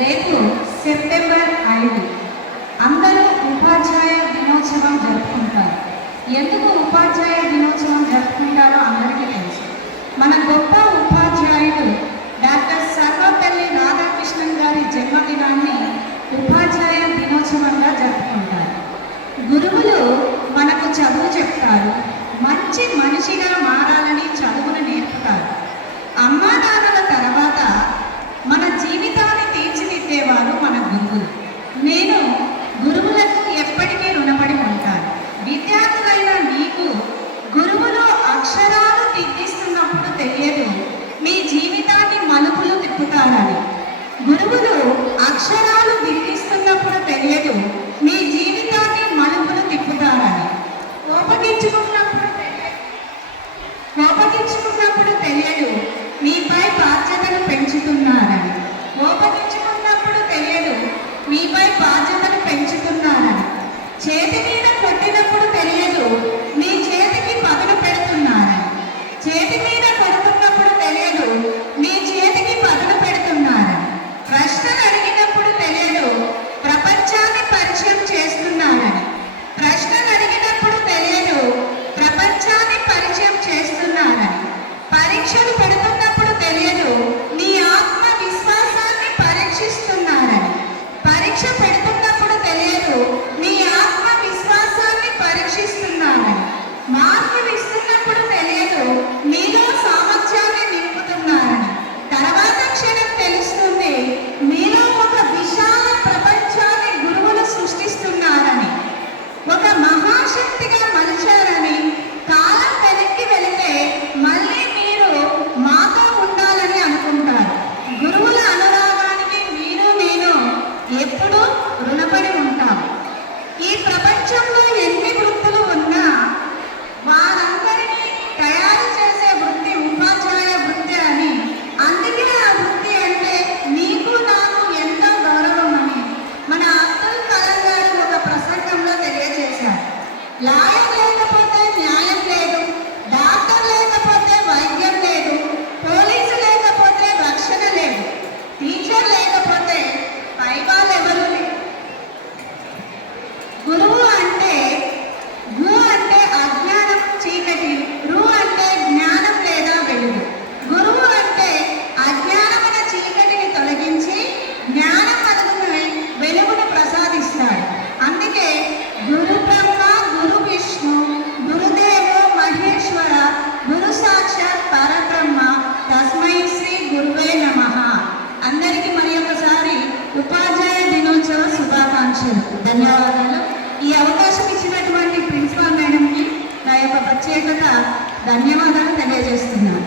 రేపు సెప్టెంబర్ 5 అందరూ ఉపాధ్యాయ దినోత్సవం జరుపుకుంటారు. ఎందుకు ఉపాధ్యాయ దినోత్సవం జరుపుకుంటారో అందరికీ తెలుసు. మన గొప్ప ఉపాధ్యాయుడు డాక్టర్ సర్వపల్లి రాధాకృష్ణన్ గారి జన్మదినాన్ని ఉపాధ్యాయ దినోత్సవంగా జరుపుకుంటారు. గురువులు మనకు చదువు చెప్తారు, మంచి మనిషిగా మారాలని చదువును నేర్పుతారు. అమ్మా నాన్నల తర్వాత మన జీవితాన్ని తీర్చిదిద్దేవారు మన గురువులు. నేను గురువులకు ఎప్పటికీ రుణపడి ఉంటాను. విద్యార్థులైన మీకు గురువులు అక్షరాలు దిద్దిస్తున్నప్పుడు తెలియదు మీ జీవితాన్ని మలుపులు తిప్పుతారని. గురువులు అక్షరాలు దిద్దిస్తున్నప్పుడు తెలియదు మీ జీవితాన్ని మలుపులు తిప్పుతారని. కోపగించుకున్నప్పుడు తెలియదు మీపై బాధ్యతలు పెంచుతున్నారని. కోపగించుకున్నప్పుడు తెలియదు మీపై బాధ్యతలు పెంచుతున్నారని. చేతి మీద కొట్టినప్పుడు తెలియదు మీ చేతికి పదును పెడుతున్నారని. చేతి మీద కొడుతున్నప్పుడు తెలియదు మీ చేతికి పదును పెడుతున్నారని. ప్రశ్నలు అడిగినప్పుడు తెలియదు ప్రపంచాన్ని పరిచయం చేస్తున్నారని. ప్రశ్నలు అడిగినప్పుడు తెలియదు ప్రపంచాన్ని పరిచయం చేస్తున్నారని. పరీక్షలు పెడుతున్నప్పుడు తెలియదు నీ ఆత్మ విశ్వాసాన్ని పరీక్షిస్తున్నారని. పరీక్ష పెడుతున్నప్పుడు తెలియదు నీ ఆత్మ విశ్వాసాన్ని పరీక్షిస్తున్నారని. మార్కులు ఇస్తున్నప్పుడు తెలియదు మీలో సామర్థ్యాన్ని నింపుతున్నారని. తర్వాత క్షణం తెలుస్తుంది మీలో ఒక విశాల ప్రపంచాన్ని గురువులు సృష్టిస్తున్నారని, ఒక మహాశక్తిగా మలిచారని. కాలం వెనక్కి వెళితే మళ్ళీ మీరు మాతో ఉండాలని అనుకుంటారు. గురువుల అనురాగానికి మీరు నేను ఎప్పుడూ రుణపడి ఉంటాం. ఈ ప్రపంచంలో ఎన్ని వృత్తులు ఉన్నా వారందరినీ తయారు చేసే వృత్తి ఉపాధ్యాయ వృత్తి అని. అందుకే ఆ వృత్తి అంటే నీకు నాకు ఎంతో గౌరవం అని మన అబ్దుల్ కలాం గారు ఒక ప్రసంగంలో తెలియజేశారు. లాయర్ లేకపోతే న్యాయం లేదు, డాక్టర్ లేకపోతే వైద్యం లేదు, పోలీసు లేకపోతే రక్షణ లేదు, టీచర్ లేకపోతే పైవాళ్ళెవరూ లేదు. గురువు అంటే గు అంటే అజ్ఞానం చీకటి, రు అంటే జ్ఞానం లేదా వెలుగు. గురువు అంటే అజ్ఞానమైన చీకటిని తొలగించి జ్ఞానం అదుగుని వెలుగును ప్రసాదిస్తాడు. అందుకే గురు బ్రహ్మ గురు విష్ణు గురుదేవో మహేశ్వర గురు సాక్షాత్ పరబ్రహ్మ తస్మై శ్రీ గురువే నమః. అందరికీ మరి ఒకసారి ఉపాధ్యాయ దినోత్సవ శుభాకాంక్షలు. ధన్యవాదాలు. ఈ అవకాశం ఇచ్చినటువంటి ప్రిన్సిపాల్ మేడంకి నా యొక్క ప్రత్యేకత ధన్యవాదాలు తెలియజేస్తున్నాను.